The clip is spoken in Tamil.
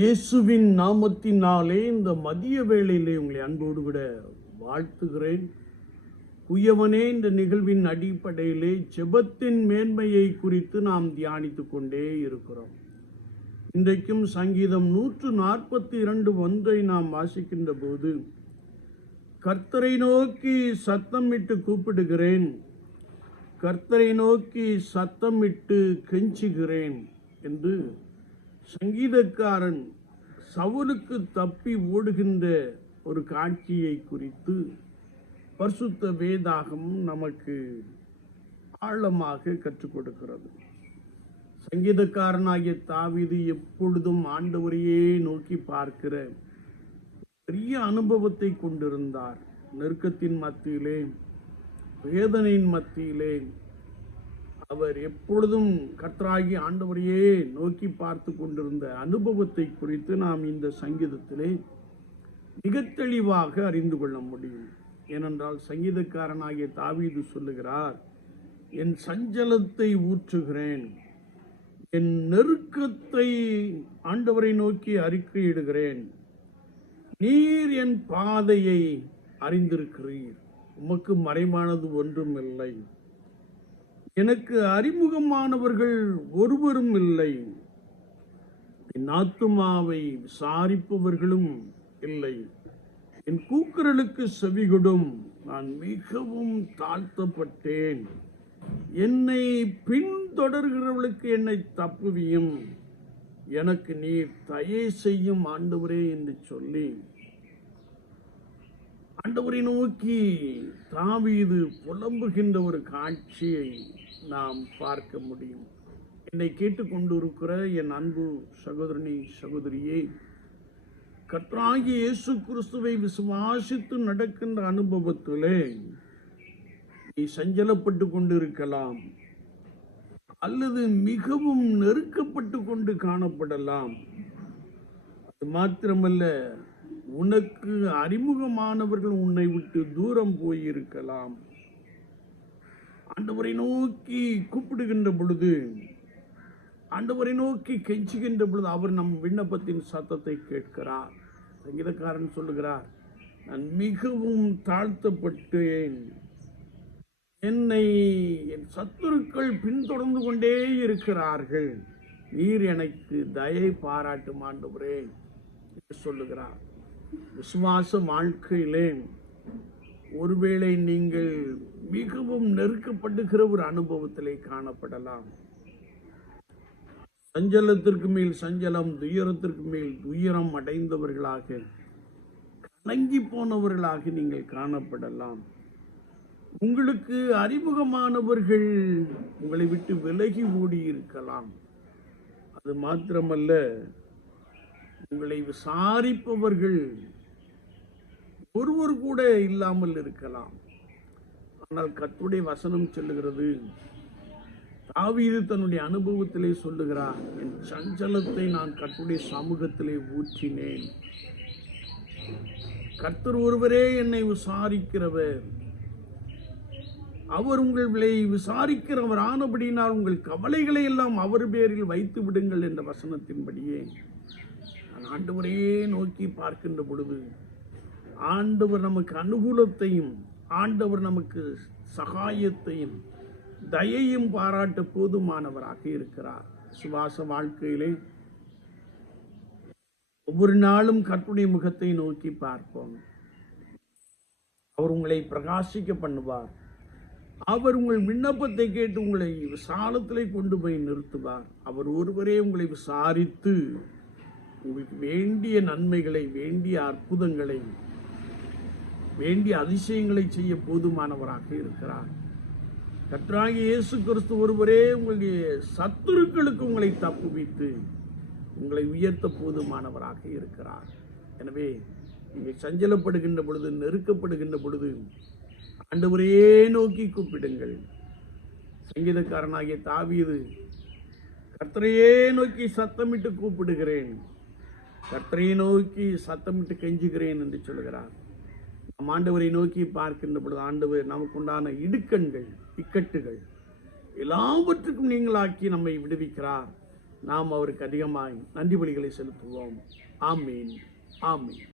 இயேசுவின் நாமத்தினாலே இந்த மதிய வேளையிலே உங்களை அன்போடு விட வாழ்த்துகிறேன். உயவனே இந்த நிகழ்வின் அடிப்படையிலே ஜெபத்தின் மேன்மையை குறித்து நாம் தியானித்து கொண்டே இருக்கிறோம். இன்றைக்கும் சங்கீதம் நூற்று நாற்பத்தி இரண்டு ஒன்றை நாம் வாசிக்கின்ற போது கர்த்தரை நோக்கி சத்தமிட்டு கூப்பிடுகிறேன். கர்த்தரை நோக்கி சத்தமிட்டு கெஞ்சுகிறேன் என்று சங்கீதக்காரன் சவுலுக்கு தப்பி ஓடுகின்ற ஒரு காட்சியை குறித்து பரிசுத்த வேதாகம் நமக்கு ஆழமாக கற்றுக் கொடுக்கிறது. சங்கீதக்காரனாகிய தாவிது எப்பொழுதும் ஆண்டவரையே நோக்கி பார்க்கிற பெரிய அனுபவத்தை கொண்டிருந்தார். நெருக்கத்தின் மத்தியிலே வேதனையின் மத்தியிலே அவர் எப்பொழுதும் கர்த்தராகி ஆண்டவரையே நோக்கி பார்த்து கொண்டிருந்த அனுபவத்தை குறித்து நாம் இந்த சங்கீதத்திலே மிக தெளிவாக அறிந்து கொள்ள முடியும். ஏனென்றால் சங்கீதக்காரனாகிய தாவீது சொல்லுகிறார் என் சஞ்சலத்தை ஊற்றுகிறேன் என் நெருக்கத்தை ஆண்டவரை நோக்கி அறிக்கையிடுகிறேன். நீர் என் பாதையை அறிந்திருக்கிறீர். உமக்கு மறைமானது ஒன்றும் இல்லை எனக்கு அறிமுகமானவர்கள் ஒருவரும் இல்லை. என் ஆத்துமாவை விசாரிப்பவர்களும் இல்லை. என் கூக்குரலுக்கு செவிகொடும் நான் மிகவும் தாழ்த்தப்பட்டேன். என்னை பின்தொடர்கிறவர்களுக்கு என்னை தப்புவியும். எனக்கு நீர் தயை செய்யும் ஆண்டவரே என்று சொல்லி ஆண்டவரை நோக்கி தாவீது புலம்புகின்ற ஒரு காட்சியை நாம் பார்க்க முடியும். என்னை கேட்டுக்கொண்டிருக்கிற என் அன்பு சகோதரனி சகோதரியே கற்றாகி இயேசு கிறிஸ்துவை விசுவாசித்து நடக்கின்ற அனுபவத்திலே நீ சஞ்சலப்பட்டு கொண்டிருக்கலாம் அல்லது மிகவும் நெருக்கப்பட்டு கொண்டு காணப்படலாம். அது மாத்திரமல்ல உனக்கு அறிமுகமானவர்கள் உன்னை விட்டு தூரம் போயிருக்கலாம். ஆண்டவரை நோக்கி கூப்பிடுகின்ற பொழுது ஆண்டவரை நோக்கி கெஞ்சுகின்ற பொழுது அவர் நம் விண்ணப்பத்தின் சத்தத்தை கேட்கிறார். சங்கீதக்காரன் சொல்லுகிறார் நான் மிகவும் தாழ்த்தப்பட்டேன். என்னை என் சத்துருக்கள் பின்தொடர்ந்து கொண்டே இருக்கிறார்கள். நீர் எனக்கு தயை பாராட்டும் ஆண்டவரே என்று சொல்லுகிறார். விசுவாச வாழ்க்கையிலே ஒருவேளை நீங்கள் மிகவும் நெருக்கப்படுகிற ஒரு அனுபவத்திலே காணப்படலாம். சஞ்சலத்திற்கு மேல் சஞ்சலம் துயரத்திற்கு மேல் துயரம் அடைந்தவர்களாக கலங்கி போனவர்களாக நீங்கள் காணப்படலாம். உங்களுக்கு அறிமுகமானவர்கள் உங்களை விட்டு விலகி ஓடி இருக்கலாம் அது மாத்திரமல்ல உங்களை விசாரிப்பவர்கள் ஒருவர் கூட இல்லாமல் இருக்கலாம். ஆனால் கத்துடைய வசனம் சொல்லுகிறது தாவீது தன்னுடைய அனுபவத்திலே சொல்லுகிறார் என் சஞ்சலத்தை நான் கத்துடைய சமூகத்திலே ஊற்றினேன். கர்த்தர் ஒருவரே என்னை விசாரிக்கிறவர். அவர் உங்களை விசாரிக்கிறவர் ஆனபடினால் உங்கள் கவலைகளை எல்லாம் அவர் பேரில் வைத்து விடுங்கள் என்ற வசனத்தின்படியே ஆண்டவரையே நோக்கி பார்க்கின்ற பொழுது ஆண்டவர் நமக்கு அனுகூலத்தையும் ஆண்டவர் நமக்கு சகாயத்தையும் தயையும் பாராட்ட போதுமானவராக இருக்கிறார். சுவாச வாழ்க்கையிலே ஒவ்வொரு நாளும் கற்புடைய முகத்தை நோக்கி பார்ப்போம். அவர் உங்களை பிரகாசிக்க பண்ணுவார். அவர் உங்கள் விண்ணப்பத்தை கேட்டு உங்களை விசாலத்திலே கொண்டு போய் நிறுத்துவார். அவர் ஒருவரே உங்களை விசாரித்து வேண்டிய நன்மைகளை வேண்டிய அற்புதங்களை வேண்டிய அதிசயங்களை செய்ய போதுமானவராக இருக்கிறார். கற்றாகி இயேசு கிறிஸ்து ஒருவரே உங்களுடைய சத்துருக்களுக்கு உங்களை தப்புவித்து உங்களை உயர்த்த போதுமானவராக இருக்கிறார். எனவே நீங்கள் சஞ்சலப்படுகின்ற பொழுது நெருக்கப்படுகின்ற பொழுது ஆண்டவரையே நோக்கி கூப்பிடுங்கள். சங்கீதக்காரனாகிய தாவீது கர்த்தரையே நோக்கி சத்தமிட்டு கூப்பிடுகிறேன். கர்த்தரை நோக்கி சத்தமிட்டு கெஞ்சுகிறேன் என்று சொல்கிறார் நம் ஆண்டவரை நோக்கி பார்க்கின்ற பொழுது ஆண்டவர் நமக்குண்டான இடுக்கண்கள் இக்கட்டுகள் எல்லாவற்றுக்கும் நீங்களாக்கி நம்மை விடுவிக்கிறார். நாம் அவருக்கு அதிகமாய் நன்றி பலிகளை செலுத்துவோம். ஆமீன். ஆமீன்.